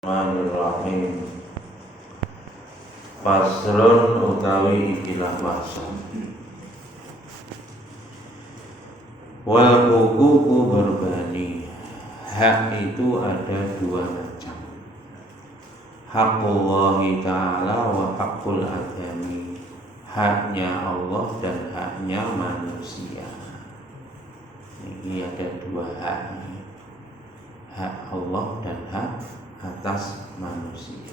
Bismillahirrahmanirrahim. Faslun utawi ikilah fasl. Wal hukuku berbani. Hak itu ada dua macam. Haqqullahi ta'ala wa haqqul adami. Haknya Allah dan haknya manusia. Ini ada dua hak. Hak Allah dan hak atas manusia.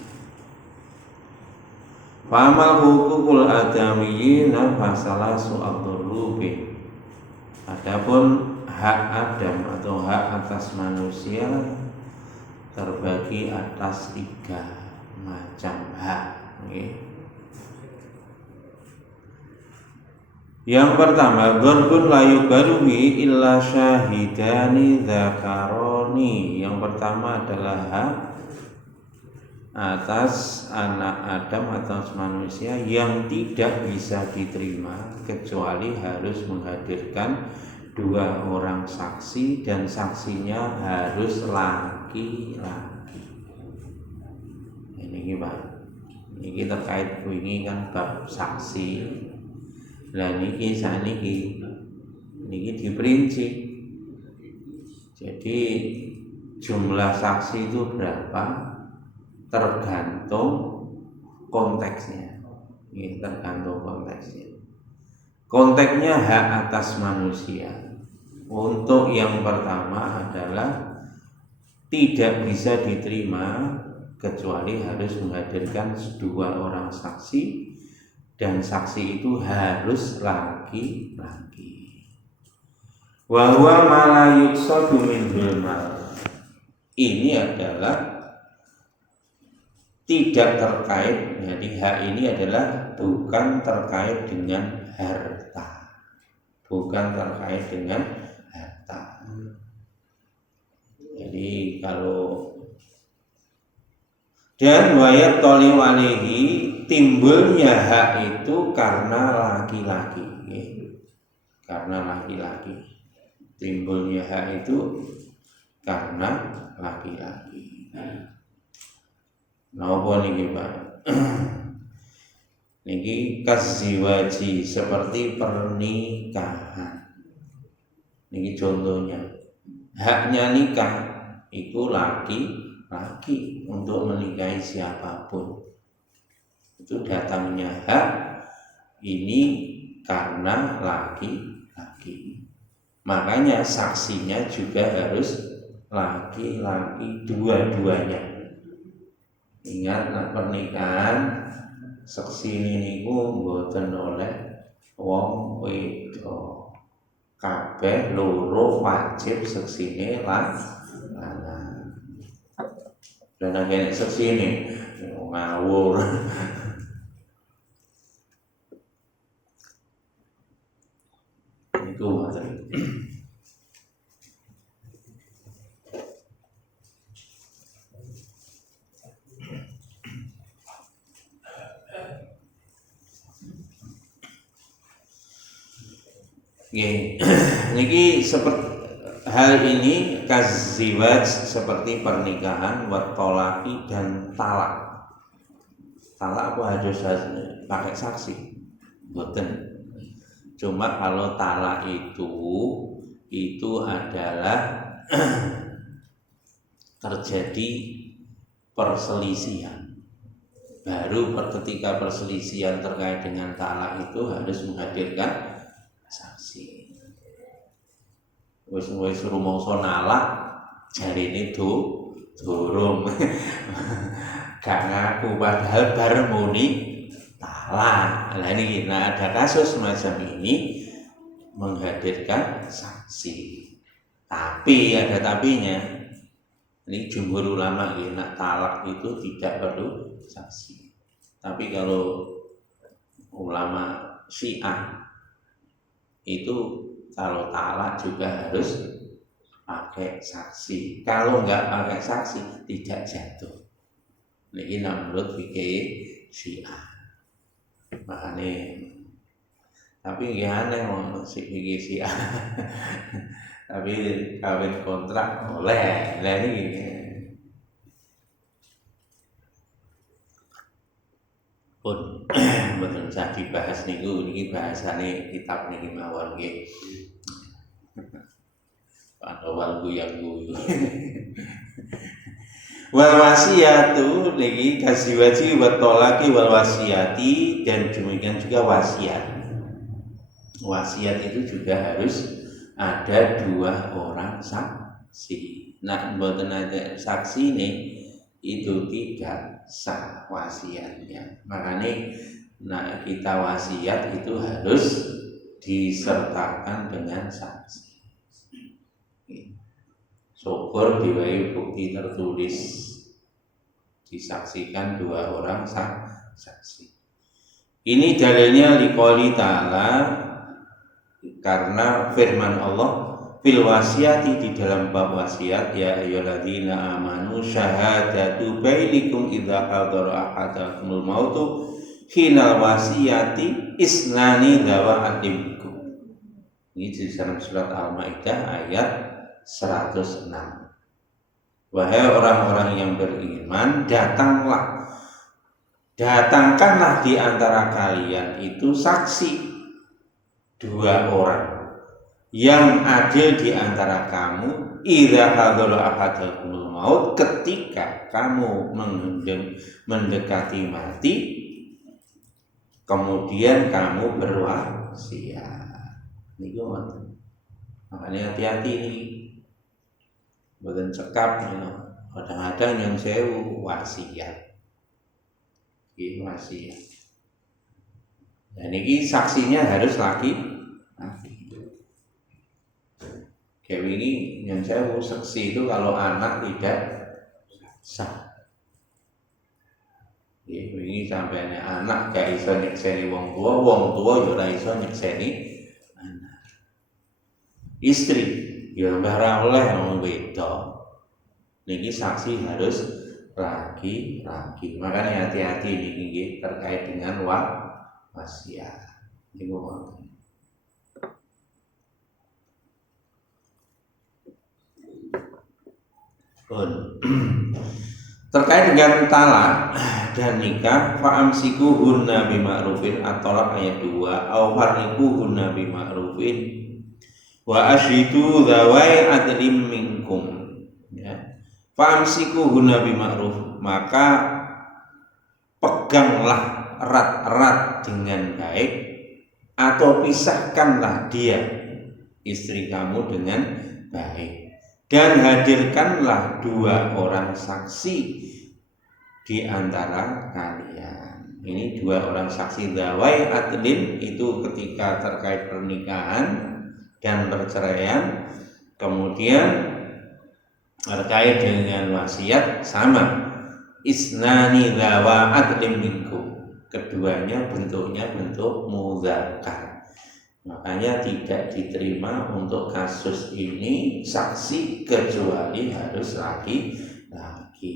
Fa'amal hukukul adamiyina fasalah su'abdurrubin. Adapun hak Adam atau hak atas manusia terbagi atas tiga macam hak. Yang pertama, dzarbun la yubaruhi illa syahidani dzakaroni. Yang pertama adalah hak atas anak Adam atau manusia yang tidak bisa diterima kecuali harus menghadirkan dua orang saksi dan saksinya harus laki-laki. Ini gimana? Ini terkait ini kan bab saksi. Lah niki saniki diperinci. Jadi jumlah saksi itu berapa? Tergantung konteksnya. Ini tergantung konteksnya. Konteksnya hak atas manusia. Untuk yang pertama adalah tidak bisa diterima kecuali harus menghadirkan dua orang saksi dan saksi itu harus laki-laki. Wa huwa ma la yuqsadu minhul mal. Ini adalah tidak terkait, jadi hak ini adalah bukan terkait dengan harta, bukan terkait dengan harta. Jadi kalau dan wayat toli walihi, timbulnya hak itu karena laki-laki, karena laki-laki. Timbulnya hak itu karena laki-laki. Napa niki Pak? Niki kaziwaji seperti pernikahan. Niki contohnya. Haknya nikah itu laki-laki untuk menikahi siapapun. Itu datangnya hak ini karena laki-laki. Makanya saksinya juga harus laki-laki dua-duanya. Ingat nak pernikahan saksi niku mboten oleh wong wedok. Kabeh loro wajib seksine lanang. Dan nek seksine ngawur. Itu materi. Niki seperti hal ini kaziwaj seperti pernikahan, watolaki dan talak. Talak apa harus pakai saksi? Boten. Cuma kalau talak itu adalah terjadi perselisihan. Baru ketika perselisihan terkait dengan talak itu harus menghadirkan saksi. Wis rumangsa nalak jarine durung. Gak ngaku padahal bar muni talak. Lah niki ada kasus macam ini menghadirkan saksi. Tapi ada tapinya. Ini jumhur ulama nak talak itu tidak perlu saksi. Tapi kalau ulama Syiah itu kalau talak juga harus pakai saksi. Kalau nggak pakai saksi tidak jatuh. Ini menurut fikih Syiah. Makanya, tapi nggak aneh mau fikih Syiah. Tapi kawin kontrak oleh, lah ini pun mboten usah dibahas niku, niki bahasane kitab niki mawon nggih. Panawal guyu. Wal wasiyatu niki kasiwaji wa tolaki wal wasiyati, dan demikian juga wasiat. Wasiat itu juga harus ada 2 orang saksi. Nah, mboten ada saksi nih itu tidak sah wasiatnya. Makanya nah kita wasiat itu harus disertakan dengan saksi. Syukur diwai bukti tertulis disaksikan 2 orang saksi. Ini dalilnya liqouli ta'ala, karena firman Allah fil wasiyati, di dalam bab wasiat, ya ayyuhalladzina amanu syahadatu bainikum idza hadara ahadakumul mautu hinal wasiyati isnani dawa adlimkum. Ini di dalam surat Al-Maidah ayat 106. Wahai orang-orang yang beriman, datangkanlah di antara kalian itu saksi 2 orang yang adil di antara kamu, idza hadara ahadakumul maut, ketika kamu mendekati mati, kemudian kamu berwasiat. Niku makanya hati-hati nih, boten cekap ya. Kadang-kadang yang sewu wasiat. Iki wasiat. Dan ini saksinya harus laki. Kayak ini yang saya saksi itu kalau anak tidak sah. Ini sampai anak gak iso nyekseni wong tua yo ora iso nyekseni anak. Istri yo ora oleh wong wedok. Niki saksi harus laki-laki. Makanya hati-hati niki terkait dengan wasiat. Niku wonten. Terkait dengan talak dan nikah, fa'amsikuhunna bima'rufin, at-talaq ayat 2, au farriquhunna bima'rufin wa ashidu dzawai adlim minkum, ya. Fa'amsikuhunna bima'ruf, maka peganglah erat-erat dengan baik, atau pisahkanlah dia, istri kamu, dengan baik. Dan hadirkanlah 2 orang saksi di antara kalian. Ini 2 orang saksi dzawai adlin, itu ketika terkait pernikahan dan perceraian. Kemudian terkait dengan wasiat sama, isnani dzawa adlin minkum. Keduanya bentuknya bentuk mudzakkar. Makanya tidak diterima untuk kasus ini saksi kecuali harus laki-laki.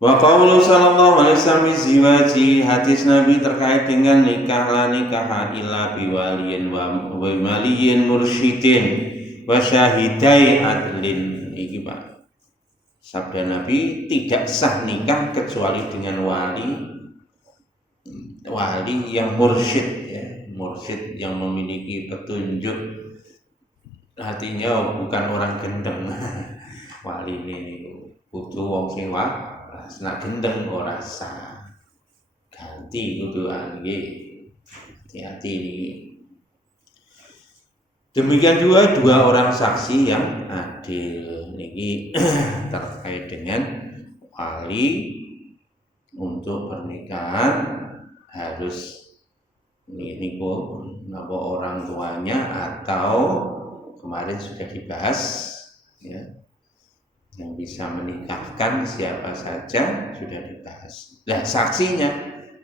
Wa qaulu sallallahu alaihi wasallam ziwaji, hadis Nabi terkait dengan nikah la nikah illa biwaliyin wa waliyin mursyidin wa syahidai adlin. Iki Pak, sabda Nabi, tidak sah nikah kecuali dengan wali yang mursyid, ya, mursyid yang memiliki petunjuk, hatinya bukan orang gendeng. Wali ini kudu wong sing waras, nak gendeng ora sah, ganti kuduan nggih. Hati-hati niki. Demikian juga 2 orang saksi yang adil niki terkait dengan wali untuk pernikahan, harus niku napa orang tuanya, atau kemarin sudah dibahas, ya, yang bisa menikahkan siapa saja sudah dibahas. Nah, saksinya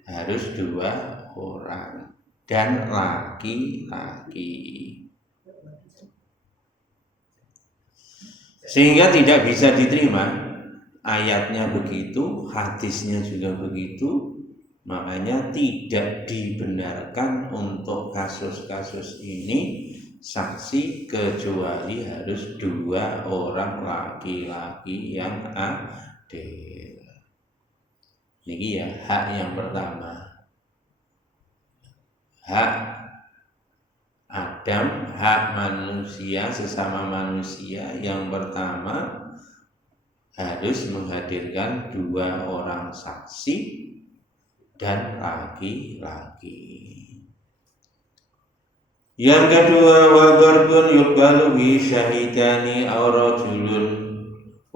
harus 2 orang dan laki-laki, sehingga tidak bisa diterima. Ayatnya begitu, hadisnya juga begitu. Makanya tidak dibenarkan untuk kasus-kasus ini saksi kecuali harus 2 orang laki-laki yang adil. Ini ya hak yang pertama. Hak Adam, hak manusia, sesama manusia yang pertama harus menghadirkan 2 orang saksi dan laki-laki. Yang kedua, wa dharbun yuqbalu bi syahidani aw rajulun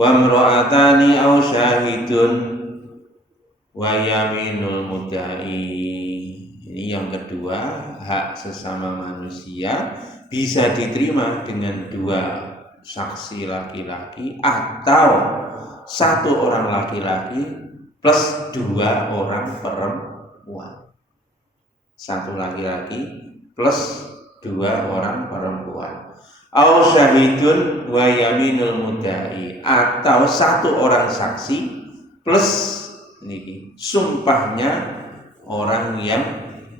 wa imra'atani aw syahidun wa yaminul mudda'i. Ini yang kedua, hak sesama manusia bisa diterima dengan 2 saksi laki-laki atau 1 orang laki-laki plus 2 orang perempuan. 1 laki-laki plus 2 orang perempuan. Au syahidun wa yaminul mudda'i, atau 1 orang saksi plus niki sumpahnya orang yang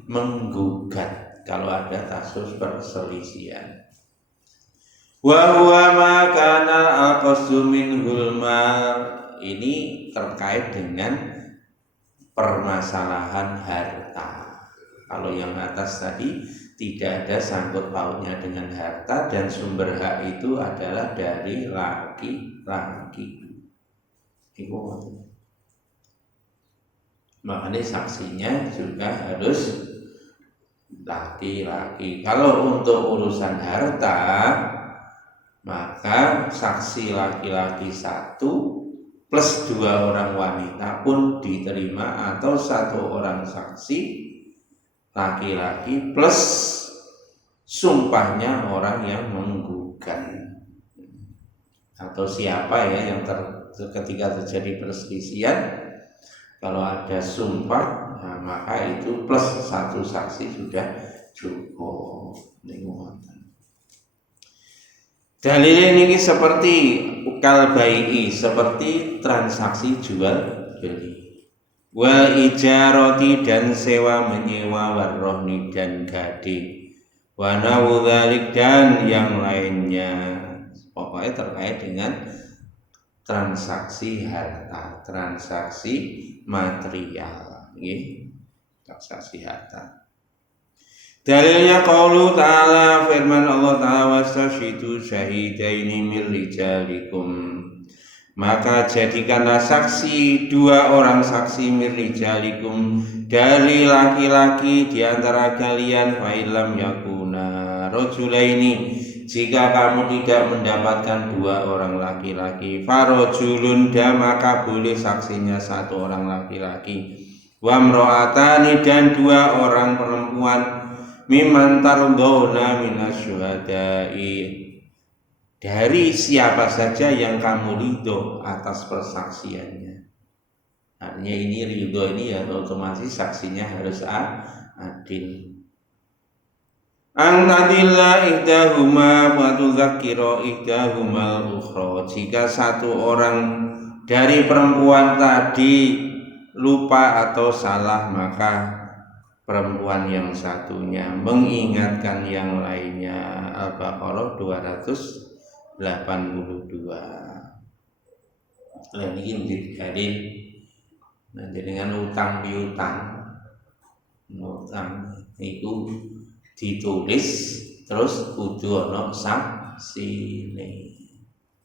menggugat kalau ada kasus perselisihan. Wa huwa ma kana al-qasdu minhul mal, ini terkait dengan permasalahan harta. Kalau yang atas tadi tidak ada sangkut pautnya dengan harta dan sumber hak itu adalah dari laki-laki. Makanya saksinya juga harus laki-laki. Kalau untuk urusan harta, maka saksi laki-laki 1 plus 2 orang wanita pun diterima, atau 1 orang saksi laki-laki plus sumpahnya orang yang menggugat atau siapa ya yang ketika terjadi perselisihan, kalau ada sumpah, nah, maka itu plus 1 saksi sudah cukup. Dalil ini seperti ukal bai'i, seperti transaksi jual beli. Wal ijarati, dan sewa menyewa, warrohni, dan gade, wa nawdzalik, dan yang lainnya. Pokoknya terkait dengan transaksi harta, transaksi material, transaksi harta. Dalilnya qaulu ta'ala, firman Allah Ta'ala, wastashidu syahidaini min rijalikum, maka jadikanlah saksi 2 orang saksi min rijalikum, dari laki-laki di antara kalian, fa illam yakuna rajulaini, jika kamu tidak mendapatkan 2 orang laki-laki, farajulun, maka boleh saksinya 1 orang laki-laki, wa imra'atani, dan 2 orang perempuan, mimman tardawna minasyuhada'i, dari siapa saja yang kamu ridho atas persaksiannya. Artinya ini ridho ini ya otomatis saksinya harus adil. Antadilla ihdahuma wa tudzakkira ihdahumal ukhra, jika 1 orang dari perempuan tadi lupa atau salah, maka perempuan yang satunya mengingatkan yang lainnya. Al-Baqarah 282. Ini menjadi nanti dengan utang piutang, utang itu ditulis terus kudu ana saksine.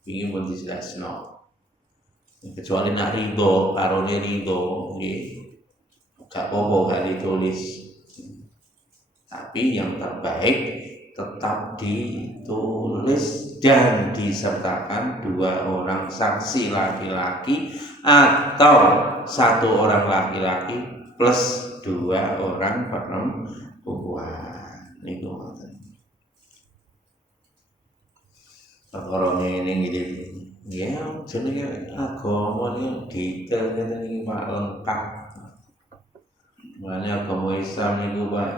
Iki pun dijelasno. Kecuali nak rido, karone rido nggih. Gak apa-apa gak ditulis. Tapi yang terbaik tetap ditulis dan disertakan 2 orang saksi laki-laki atau 1 orang laki-laki plus 2 orang perempuan. Niku ngoten. Perkara ngene iki nggih jenenge agama niku detail ngene iki Pak, lengkap. Mulane agama Islam niku Pak,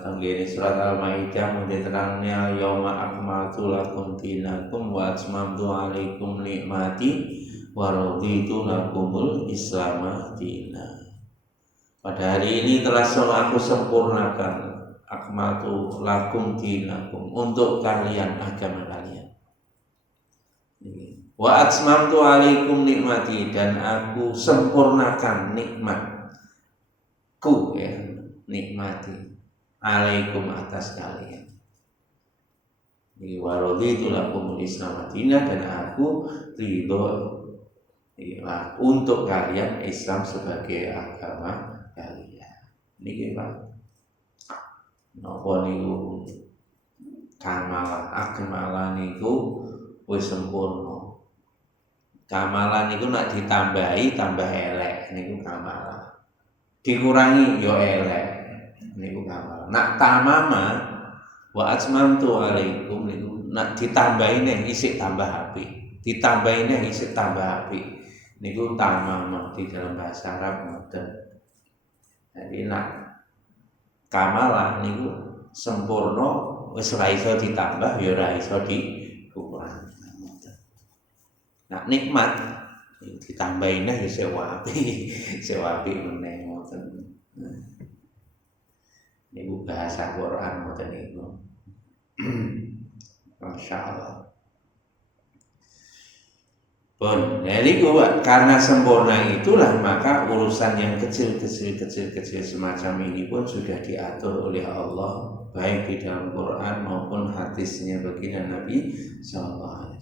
tanggene surat Al-Maidah diterangnya yauma akmaltu lakum dinakum wa atmamtu alaikum nikmati wa raditu lakumul Islam dinan. Pada hari ini telah aku sempurnakan akmaltu lakum dinakum, untuk kalian agama kalian. Wa atmamtu alaikum nikmati, dan aku sempurnakan nikmatku, ya, nikmati alaikum atas kalian. Jadi waraditu lakum Islam Madinah, dan aku ridho untuk kalian Islam sebagai agama kalian. Niki Pak. Napa niku kamalan niku wis sempurna. Kamalan niku nak ditambahi tambah elek niku kamalan. Dikurangi yo elek niku kamalan. Nak tamama wa atmamtu alaikum niku nak ditambahi isih tambah apik. Ditambahi isih tambah apik. Niku tamama di dalam bahasa Arab ngoten. Jadi nak kamalah niku sempurna wis ora iso ditambah ya ora iso dikurangi. Nah nikmat ditambahin ya sewapi meneh ngoten. Niku bahasa Quran ngoten niku. Masyaallah. Pun, jadi karena sempurna itulah maka urusan yang kecil semacam ini pun sudah diatur oleh Allah, baik di dalam Quran maupun hadisnya baginda Nabi SAW.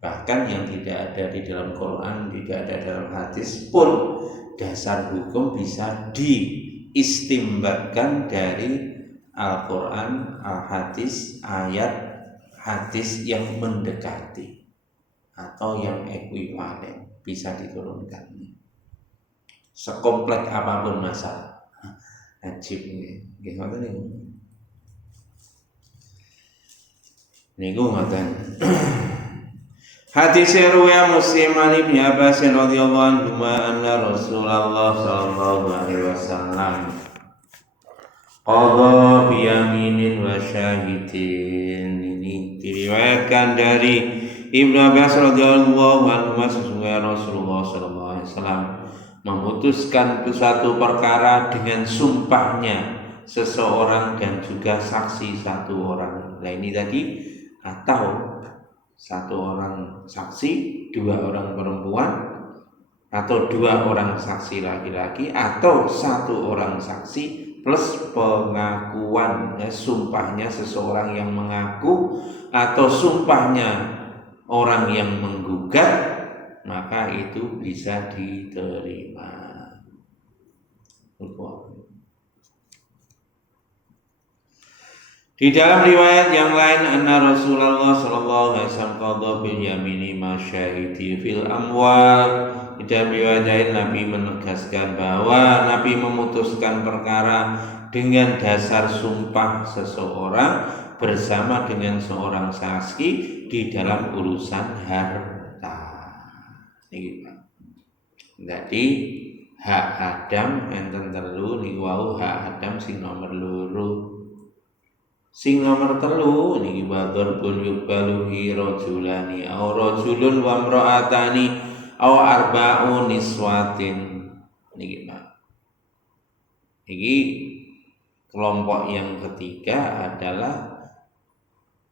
Bahkan yang tidak ada di dalam Quran, tidak ada dalam hadis pun, dasar hukum bisa diistimbatkan dari Al-Quran, Al-Hadis, ayat hadis yang mendekati atau yang ekuivalen bisa diturunkan. Sekompleks apapun masalah. Ajib nggih ngoten niku. Niku ngoten. Hadis riwayat Muslim an Ibnu Abbas radhiyallahu anhu anna Rasulullah sallallahu alaihi wasallam qadha bi yaminin wa syahidin. Ini diriwayatkan dari Ibnu Abbas radhiyallahu anhu sesungguhnya Rasulullah sallallahu alaihi wasallam memutuskan suatu perkara dengan sumpahnya seseorang dan juga saksi satu orang. Nah ini tadi, atau satu orang saksi, dua orang perempuan, atau dua orang saksi laki-laki, atau satu orang saksi plus pengakuan, sumpahnya seseorang yang mengaku atau sumpahnya orang yang menggugat, maka itu bisa diterima. Di dalam riwayat yang lain, anna Rasulullah sallallahu alaihi wasallam qadha bil yamini masyahidi fil amwal. Di dalam riwayat lain Nabi menegaskan bahwa Nabi memutuskan perkara dengan dasar sumpah seseorang bersama dengan seorang saksi di dalam urusan harta. Jadi hak Adam enten telu niku wau hak Adam sing nomor loro. Sing nomor telu niki bador pun yubaluhi rajulani aw rajulun wa imra'atani aw arba'u niswatin. Niki Pak. Niki kelompok yang ketiga adalah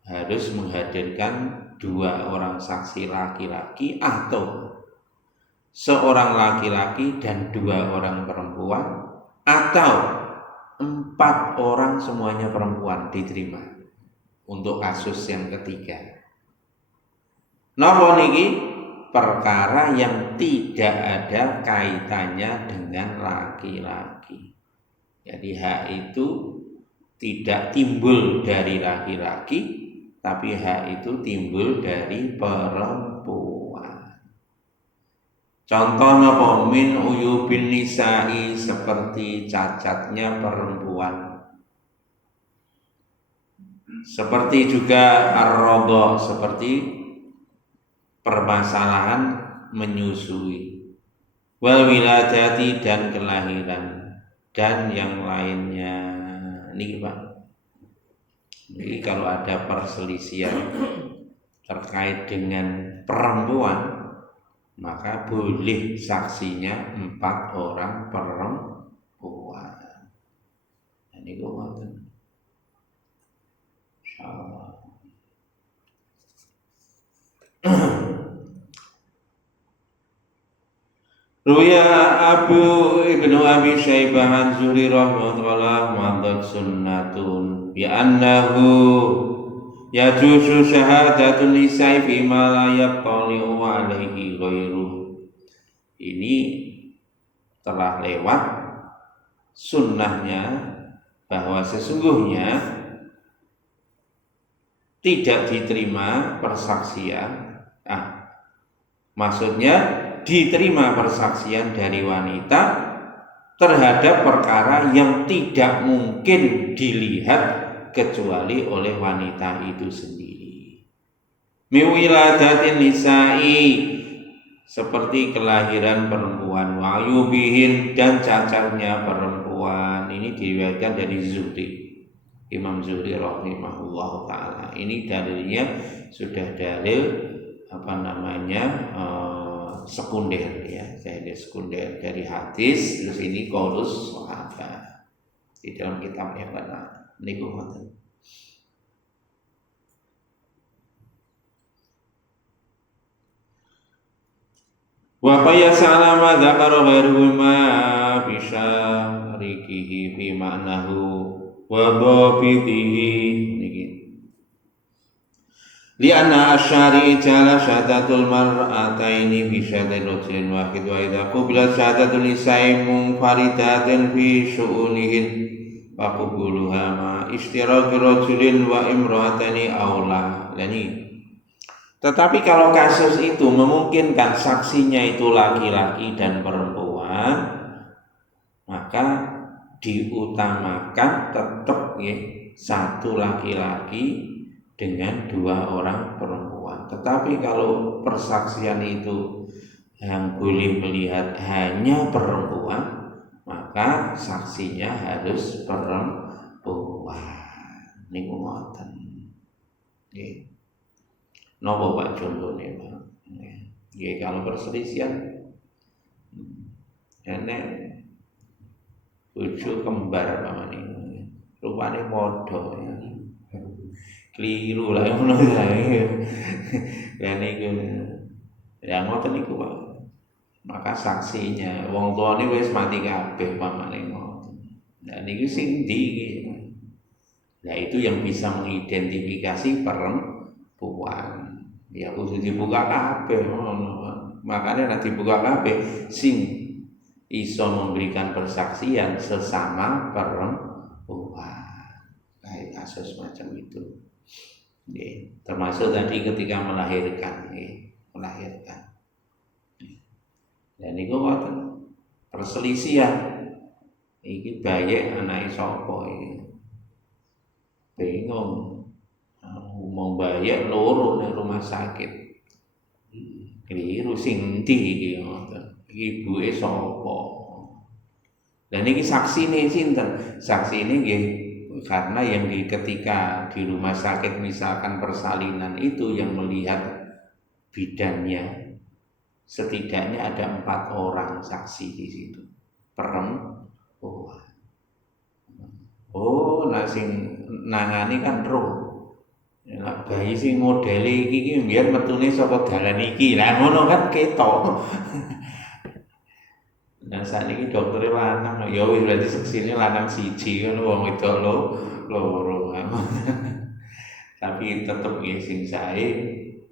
harus menghadirkan dua orang saksi laki-laki atau seorang laki-laki dan dua orang perempuan, atau 4 orang semuanya perempuan diterima untuk kasus yang ketiga. Napa niki? Perkara yang tidak ada kaitannya dengan laki-laki. Jadi hak itu tidak timbul dari laki-laki, tapi hak itu timbul dari perempuan. Contoh napa min uyubin nisa'i, seperti cacatnya perempuan. Seperti juga ar-radha, seperti permasalahan menyusui. Wal wiladati, dan kelahiran, dan yang lainnya. Niki Pak. Jadi kalau ada perselisihan terkait dengan perempuan, maka boleh saksinya 4 orang perempuan. Ini gue ngoten. Insyaallah. Ruya Abu Ibnu Abi Syaibah an Zuhri rahimahullah madad sunnatun bi annahu yajuzu syahadatun nisa'i fi ma la yattali'u alaihi ghairu. Ini telah lewat sunnahnya bahwa sesungguhnya tidak diterima persaksian. Maksudnya diterima persaksian dari wanita terhadap perkara yang tidak mungkin dilihat kecuali oleh wanita itu sendiri. Miwiladatin nisa'i, seperti kelahiran perempuan, wayubihin, dan cacatnya perempuan. Ini diriwayatkan dari Zuhri, Imam Zuhri rahimahullah ta'ala. Ini dalilnya sudah dalil sekunder ya, dalil sekunder dari hadis. Terus ini qaulus sahabat di dalam kitab yang benar niku ngoten. Wa qiyasana ma dzakara ghairu ma bisyarikihi fi ma'nahu wa dhabitihi niki. Lianna asyari jala syahadatul mar'ataini bi syahadatin rajulin wahid wa idza qubilat syahadatul nisa'i munfaridatin fi syu'unihin wa qubuluha ma ishtiraki rajulin wa imra'atani aula. Tetapi kalau kasus itu memungkinkan saksinya itu laki-laki dan perempuan, maka diutamakan tetap ya, satu laki-laki dengan dua orang perempuan. Tetapi kalau persaksian itu yang boleh melihat hanya perempuan, maka saksinya harus perempuan. Niku ngoten. Nggih. Napa Pak contohnya Pak? Nggih, kalau perselisihan enek bojo kembar pamane. Rupane padha ya. Keliru lah ngono ya. Lah niku. Ya ngoten niku Pak. Maka saksinya wong tuane wis mati kabeh pamane ngoten. Nah niku sing ndi iki. Nah itu yang bisa mengidentifikasi perempuan. Ya kudu dibuka kabeh ngono. Makanya nanti dibuka kabeh sing iso memberikan persaksian sesama perempuan. Kayak kasus macam itu. Termasuk tadi ketika melahirkan. Dan itu ngoten perselisihan. Iki bayi anake sapa iki. Bingung. Mau bayar loro ning rumah sakit. Keliru sing ndi iki ngoten. Ibuke sapa? Dan ini saksine sinten? Saksine nggih karena yang ketika di rumah sakit misalkan persalinan itu yang melihat bidannya setidaknya ada 4 orang saksi di situ. Perempuan. Oh, nah sing nangani kan roh. Nek bayi sing modele iki mbiyen metune saka dalan iki. Lah ngono kan ketok. Nah sakniki doktere lanang ya wis berarti seksine lanang siji ngono wong wedok loro. Tapi tetep nggih sing sae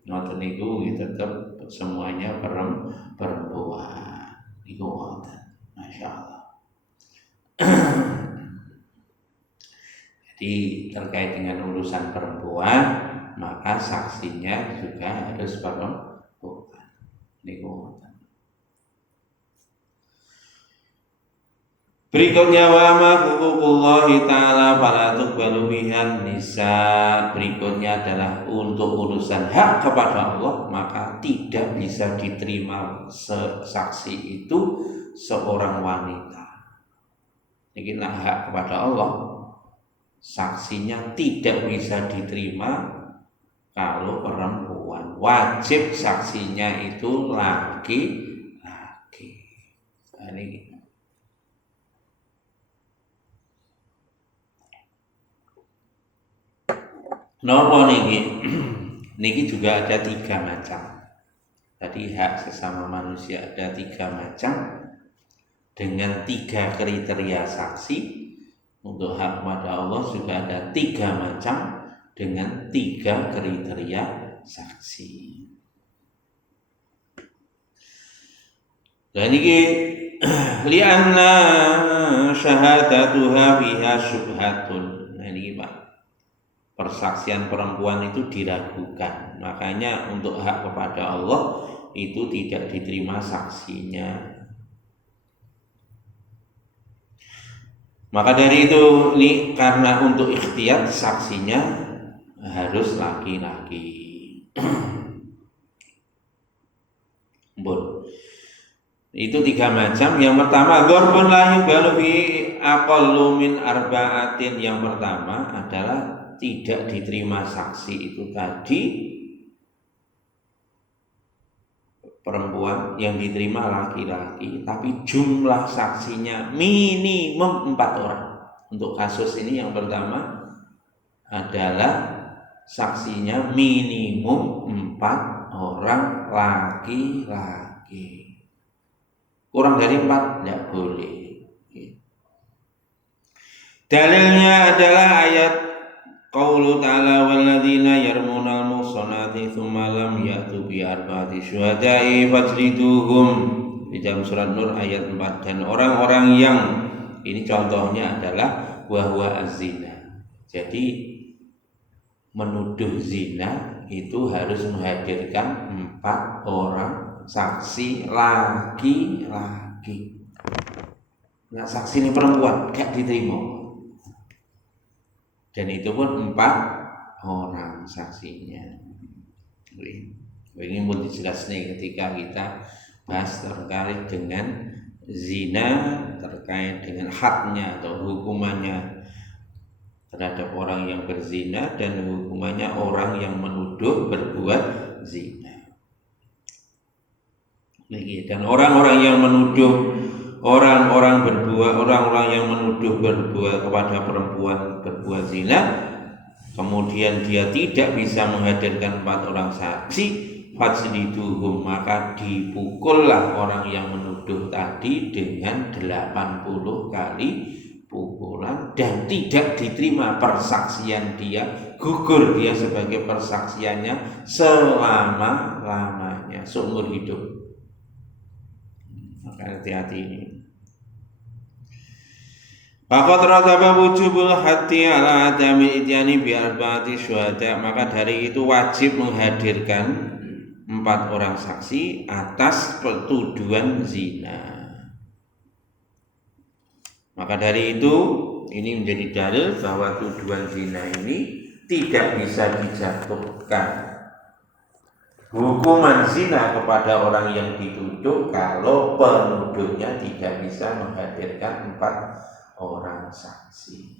ngoten niku nggih tetep semuanya perempuan. Niku ngoten. Masyaallah. Jadi terkait dengan urusan perempuan, maka saksinya juga harus perempuan. Niku. Berikutnya wa ma huququllahi ta'ala fala tuqbalu bihan nisa. Berikutnya adalah untuk urusan hak kepada Allah, maka tidak bisa diterima saksi itu seorang wanita. Ini hak kepada Allah. Saksinya tidak bisa diterima kalau perempuan. Wajib saksinya itu laki-laki. Nah, ini. Napa niki? Niki juga ada 3 macam. Tadi hak sesama manusia ada 3 macam dengan 3 kriteria saksi. Untuk hak kepada Allah juga ada 3 macam dengan 3 kriteria saksi. Dan ini li'anna syahadatuha fiha syubhatun. Nah ini Pak, persaksian perempuan itu diragukan. Makanya untuk hak kepada Allah itu tidak diterima saksinya. Maka dari itu ini karena untuk ikhtiyat saksinya harus laki-laki. Itu 3 macam. Yang pertama gharbun la yubalu fi aqallu min arba'atin. Yang pertama adalah tidak diterima saksi itu tadi perempuan, yang diterima laki-laki, tapi jumlah saksinya minimum 4 orang. Untuk kasus ini yang pertama adalah saksinya minimum 4 orang laki-laki. Kurang dari 4 tidak boleh. Dalilnya adalah ayat qaulu ta'ala walladzina yarmunal muhsanati tsumma lam ya'tu bi arba'ati syuhada'i fajliduhum, di dalam surat Nur ayat 4. Dan orang-orang yang ini contohnya adalah wahwa az-zina. Jadi menuduh zina itu harus menghadirkan 4 orang saksi laki-laki. Nah saksi ini perempuan gak diterima. Dan itu pun 4 orang saksinya. Ini pun dijelaskan ketika kita bahas terkait dengan zina, terkait dengan hadnya atau hukumannya terhadap orang yang berzina dan hukumannya orang yang menuduh berbuat zina. Dan orang-orang yang menuduh orang-orang yang menuduh berbuat kepada perempuan berbuat zina, kemudian dia tidak bisa menghadirkan 4 orang saksi, fajliduhum, maka dipukullah orang yang menuduh tadi dengan 80 kali pukulan dan tidak diterima persaksian dia, gugur dia sebagai persaksiannya selama-lamanya, seumur hidup. Maka hati-hati ini. Faqad rataba wujubul hati ala adami ityani bi arba'ati syuhada, maka dari itu wajib menghadirkan 4 orang saksi atas pertuduhan zina. Maka dari itu ini menjadi dalil bahwa tuduhan zina ini tidak bisa dijatuhkan hukuman zina kepada orang yang dituduh kalau penuduhnya tidak bisa menghadirkan 4 orang saksi.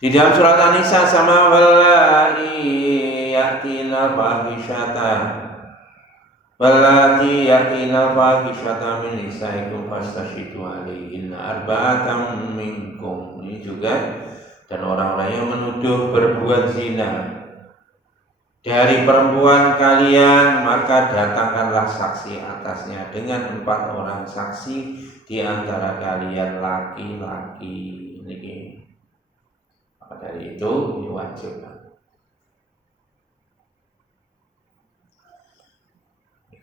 Di dalam surat An-Nisa sama wallati yatina fahishata min nisaikum fastashidu alaihinna arba'atan minkum. Ini juga, dan orang-orang yang menuduh berbuat zina dari perempuan kalian, maka datangkanlah saksi atasnya dengan 4 orang saksi di antara kalian laki-laki. Ini maka dari itu ini wajib.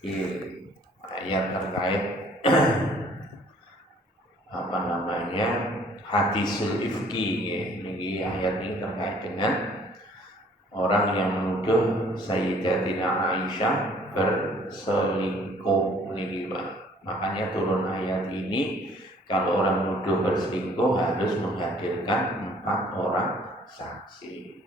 Ini ayat terkait hadisul ifki. Ini ayat ini terkait dengan orang yang menuduh Sayyidatina Aisyah berselingkuh. Ini makanya turun ayat ini, kalau orang menuduh berselingkuh harus menghadirkan 4 orang saksi.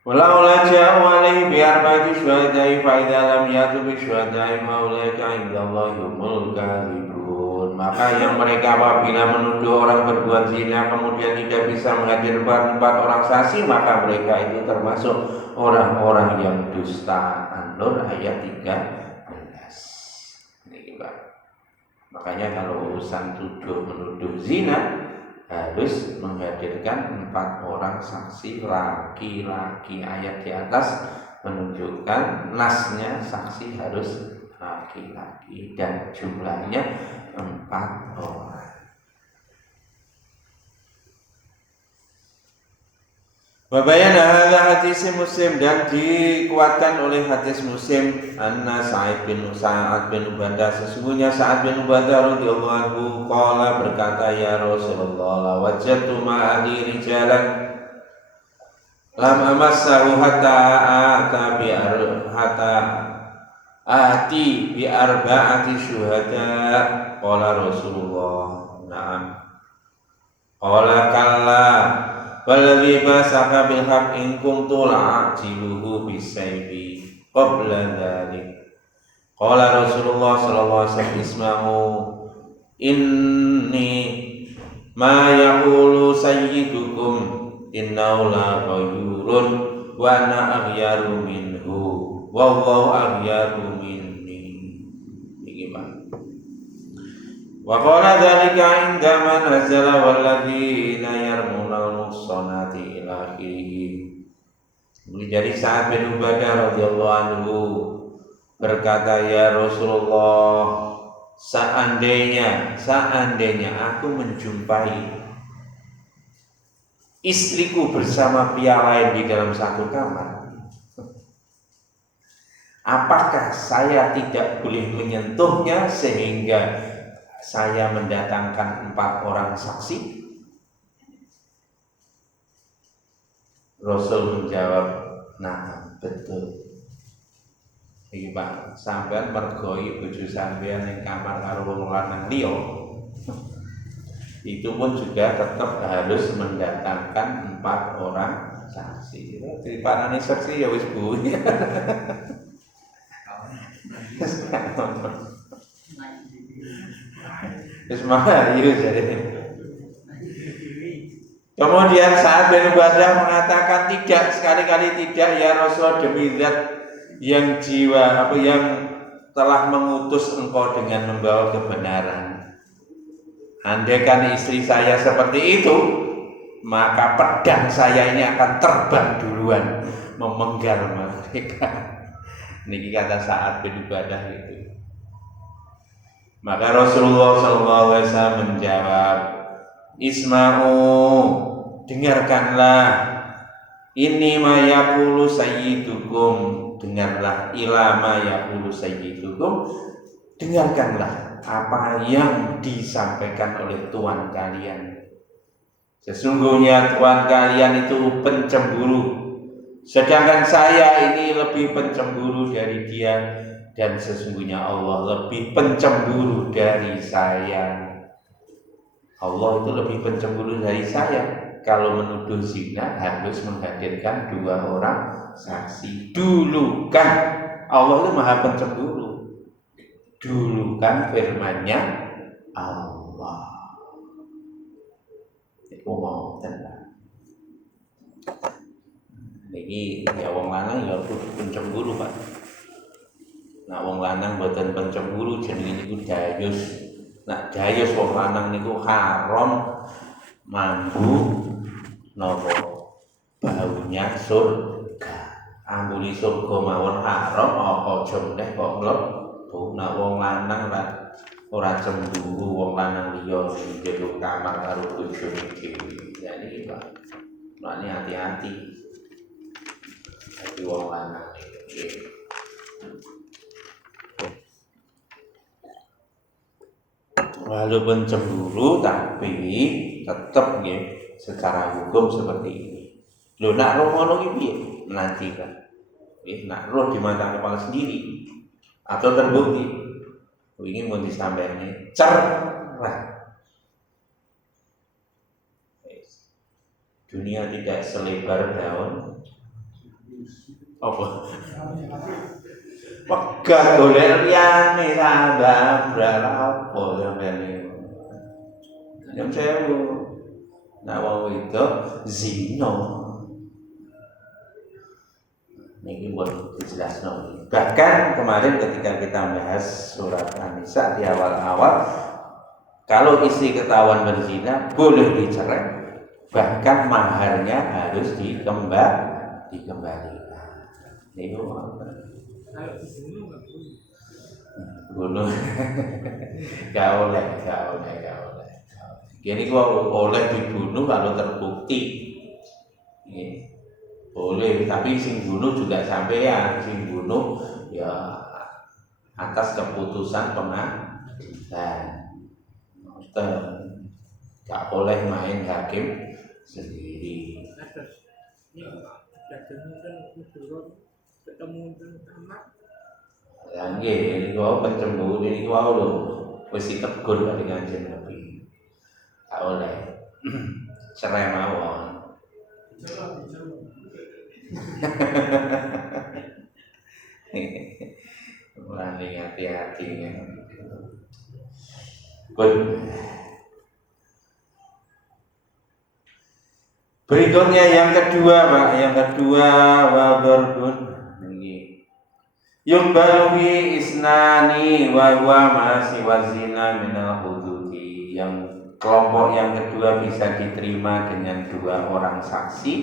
Walau ja'u alaihi bi arba'ati syuhada'i fa idza lam ya'tu bi syuhada'i fa ulaika 'indallahi humul kadzibun. Maka yang mereka apabila menuduh orang berbuat zina kemudian tidak bisa menghadirkan 4 orang saksi, maka mereka itu termasuk orang-orang yang dusta. An-Nur ayat 13. Ini Pak. Makanya kalau urusan tuduh menuduh zina harus menghadirkan 4 orang saksi laki-laki. Ayat di atas menunjukkan nasnya saksi harus laki-laki dan jumlahnya 4 orang. Wabayana hadza hadis Muslim, dan dikuatkan oleh hadis Muslim, anna Sa'id bin Ubadah, sesungguhnya Sa'ad bin Ubadah radhiyallahu anhu qala, berkata, ya Rasulullah, wajadtu ma'ali rijalan lam amassahu hatta ati bi arba'ati syuhada. Qala Rasulullah, na'am. Qala kalla, walladzi basaka bil haqq in kuntu la'ajiluhu bisayfi qabla dzalik. Qala Rasulullah sallallahu alaihi wasallam, isma'u inni ma yaqulu sayyidukum innahu la ghayrun wa ana aghyaru minhu wallahu aghyaru minni. Iki Pak. Wa qala dzalika indama nazala walladzina yarmuna al-muhsanati ila akhirih. Jadi Sa'ad bin Ubadah radhiyallahu anhu berkata, ya Rasulullah, seandainya aku menjumpai istriku bersama pria lain di dalam satu kamar, apakah saya tidak boleh menyentuhnya sehingga saya mendatangkan 4 orang saksi? Rasul menjawab, nah betul. Iki Pak, sampean mergoi bojo sampean ning kamar karo wong lanang liya, itu pun juga tetap harus mendatangkan 4 orang saksi. Diparani saksi ya wis Bu. Ismail jadi. Kemudian Sa'ad bin Ubadah mengatakan, tidak, sekali-kali tidak ya Rasul, demi zat yang yang telah mengutus engkau dengan membawa kebenaran. Andaikan istri saya seperti itu, maka pedang saya ini akan terbang duluan memenggal mereka. Niki kata Sa'ad bin Ubadah itu. Maka Rasulullah SAW menjawab, isma'u, dengarkanlah, ini ma yaqulu sayyidukum, dengarlah, ila ma yaqulu sayyidukum, dengarkanlah apa yang disampaikan oleh Tuhan kalian. Sesungguhnya Tuhan kalian itu pencemburu, sedangkan saya ini lebih pencemburu dari dia, dan sesungguhnya Allah lebih pencemburu dari saya. Allah itu lebih pencemburu dari saya. Kalau menuduh zina harus menghadirkan 2 orang saksi. Dulu kan Allah itu maha pencemburu. Dulu kan firman-Nya Allah. Iku mau tenang. Niki ya wong lanang ya kudu pencemburu, Pak. Nah wong lanang mboten pencemburu jenenge niku dayus. Nah dayus wong lanang niku haram mambu napa baunya surga. Ambune surga mawon haram, apa jemleh kok mlebu. Nah wong lanang ora cemburu wong lanang liya sing jero kamar karo bojone dhewe. Ya niki Pak. Mane hati-hati. Dadi wong lanang iki. Walaupun cemburu tapi tetap ya secara hukum seperti ini. Lho nak roh ngono iki piye? Nanti kan. Nak roh di mata kepala sendiri atau terbukti. Ini mau disampaikan cerah. Dunia tidak selebar daun. Apa? Pegat golek liyane tambah berapa sampeyan. Yang sewu. Nah wong itu zina. Niki buat dijelaskan. Bahkan kemarin ketika kita bahas surat An-Nisa di awal-awal, Kalau istri ketahuan berzina boleh dicerai, bahkan maharnya harus dikembalikan. Itu Kalau dibunuh nggak boleh. bunuh. Gak oleh. Jadi kalau oleh dibunuh kalau terbukti, boleh. Tapi sing bunuh juga sampean, sing bunuh ya atas keputusan pengadilan. Gak boleh main hakim sendiri. Atas ini jadinya kan ketemu dengan anak. Ya nggih, ini kau pencemburu ini kau lho wis ditegur kali Kanjeng Nabi. Gak oleh cerai mawon. Mulane hati-hati ya. Berikutnya yang kedua, Pak. Yang kedua wadarbun. Yumbaluhi isnani wa huwa masih wazina minal hududi. Yang kelompok yang kedua bisa diterima dengan 2 orang saksi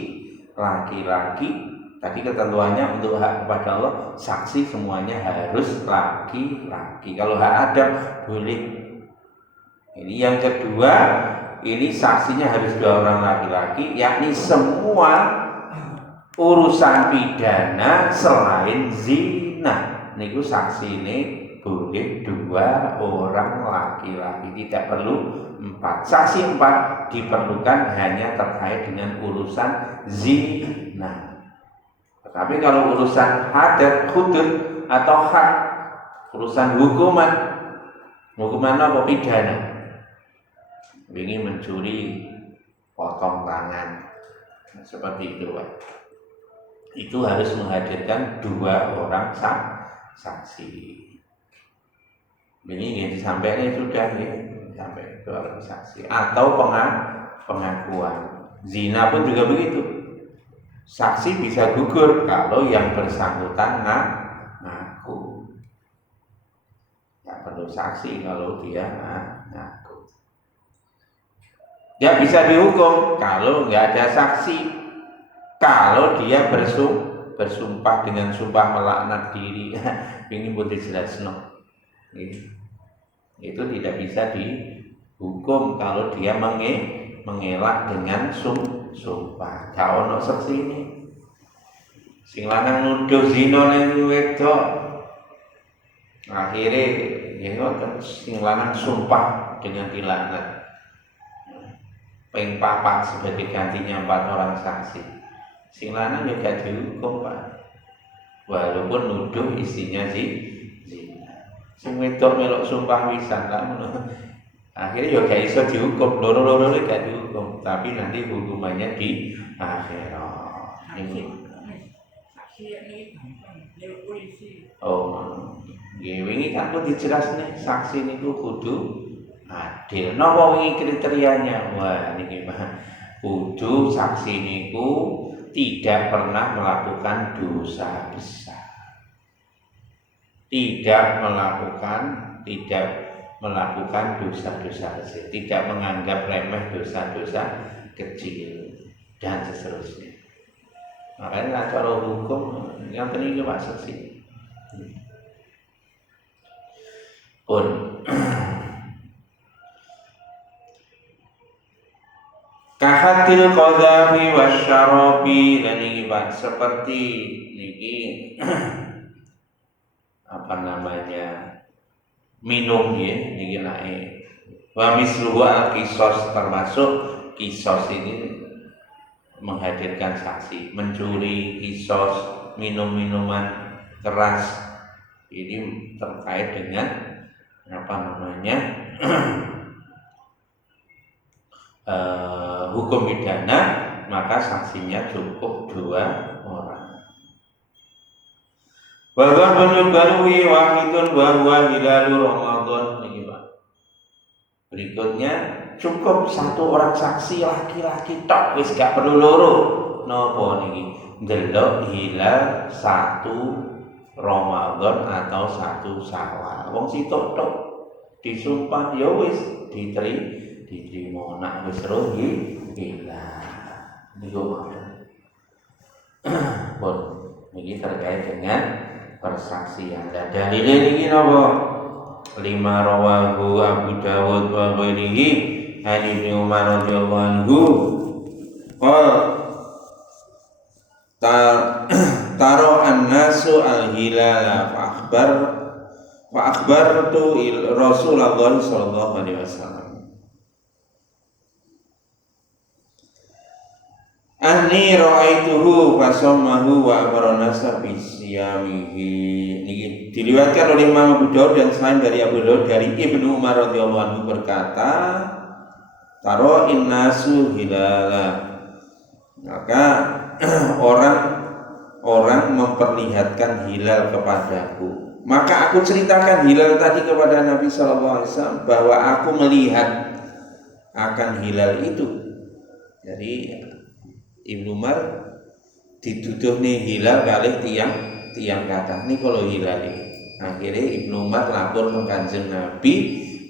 laki-laki. Tadi ketentuannya untuk hak kepada Allah, saksi semuanya harus laki-laki. Kalau hak Adam boleh. Ini yang kedua, ini saksinya harus 2 orang laki-laki, yakni semua urusan pidana selain zina. Niku saksi ini boleh 2 orang laki-laki, tidak perlu 4. Saksi 4 diperlukan hanya terkait dengan urusan zina. Tapi kalau urusan hadat, hudud atau hak, urusan hukuman apa pidana, ingin mencuri, potong tangan, seperti itu, Pak. Itu harus menghadirkan 2 orang saksi. Ini yang disampaikan sudah sampai 2 orang saksi atau pengakuan. Zina pun juga begitu. Saksi bisa gugur kalau yang bersangkutan ngaku. Tidak perlu saksi kalau dia ngaku. Dia bisa dihukum kalau nggak ada saksi. Kalau dia bersumpah dengan sumpah melaknat diri, ini pun jelas no. Itu tidak bisa dihukum kalau dia mengelak dengan sumpah. Gak ono saksi ini. Sing lanang nuduh zina ning wedok. Akhire ya ngoten sing lanang sumpah dengan dilaknat. Ping 4 sebagai gantinya 4 orang saksi. Sing lanang juga dihukum, Pak. Walaupun nuduh istrinya zina. Sing wedok melok sumpah wisan lah ngono. Akhirnya ya gak iso dihukum, loro-loro gak dihukum, tapi nanti hukumannya di akhirat. Ini. Oh, wingi kan pun dijelasne saksi niku kudu adil. Napa wingi kriterianya? Wah, niki Pak. Kudu saksi niku tidak pernah melakukan dosa besar. Tidak melakukan dosa-dosa kecil, tidak menganggap remeh dosa-dosa kecil dan seterusnya. Makanya cara hukum yang tadi Pak saksi pun kahatil qadhafi wasyarabi, dan ini Pak seperti niki apa namanya minum ya niki naik wa misluhu al-qisas, termasuk qisas ini menghadirkan saksi, mencuri, qisas, minum-minuman keras, ini terkait dengan apa namanya hukum pidana, maka saksinya cukup 2 orang. Bahwa menunggalui wahidun bahwa hilalu Ramadan ini Pak. Berikutnya cukup 1 orang saksi laki-laki tok, wis gak perlu loro. Napa niki? Ndelok hilal 1 Ramadan atau 1 Syawal. Wong sitok tok disumpah ya wis diterima nak wis roh hilang niku mawon. Pun ini terkait dengan persaksian. Dan dalile niki napa? Lima rawahu Abu Dawud wa ghairihi an Ibnu Umar radhiyallahu anhu taro an-nasu al-hilala fa akhbartu Rasulullah sallallahu alaihi wasallam anni ra'aituhu fasammahu wa amara nasa bisyamihi. Niki diriwayatkan oleh Imam Abu Daud dan selain dari Abu Daud dari Ibnu Umar radhiyallahu anhu berkata, taro innasu hilala. Maka orang memperlihatkan hilal kepadaku. Maka aku ceritakan hilal tadi kepada Nabi sallallahu alaihi wasallam bahwa aku melihat akan hilal itu. Jadi Ibnu Umar dituduh nih hilal kali tiang kata nih kalau hilal ini. Akhirnya Ibnu Umar lapor ke Kanjeng Nabi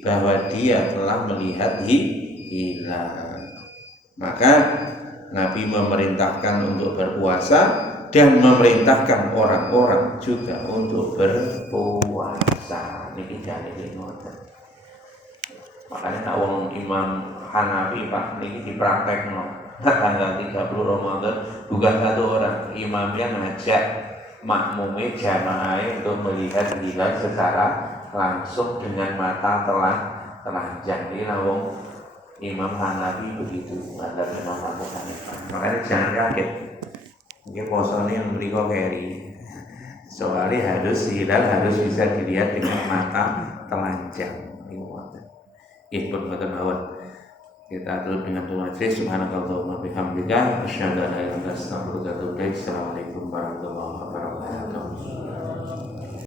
bahwa dia telah melihat hilal. Maka Nabi memerintahkan untuk berpuasa dan memerintahkan orang-orang juga untuk berpuasa. Ini dalile ngoten. Makanya tak wong Imam Hanafi Pak niki dipraktekno. Tanggal 30 Ramadan bukan satu orang, imamnya ngajak makmumnya jamaah untuk melihat hilal secara langsung dengan mata telanjang. Ini wong Imam Hanafi begitu, ada Imam Abu Hanifah. Makanya jangan kaget. Mungkin posone yang beriku keri. Soalnya hilal harus bisa dilihat dengan mata telanjang. Pun mboten mawon. Kita tutup dengan doa. Subhanakallahumma bihamdika asyhadu an la ilaha illa anta astaghfiruka wa atubu ilaik. Assalamualaikum.